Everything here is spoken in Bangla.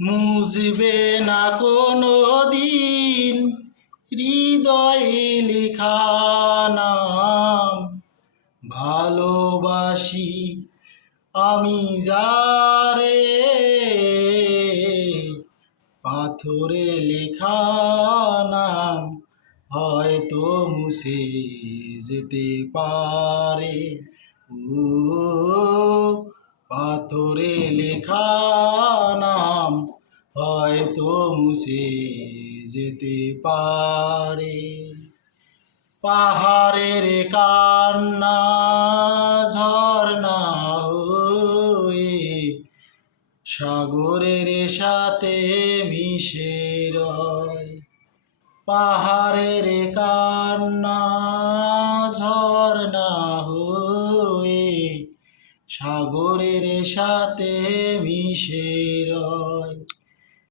মুছবে না কোনো দিন হৃদয়ে লেখা নাম। ভালোবাসি আমি যারে, পাথরে লেখা নাম হয়তো মুছে যেতে পারে। ও পাথরে লেখা নাম হয়তো মুছে যেতে পারে। পাহাড়ের কান্না ঝর্ণা হয়ে সাগরের সাথে মিশে রয়। পাহাড়ের কান্না ঝর্ণা হয়ে সাগরের সাথে মিশে রয়।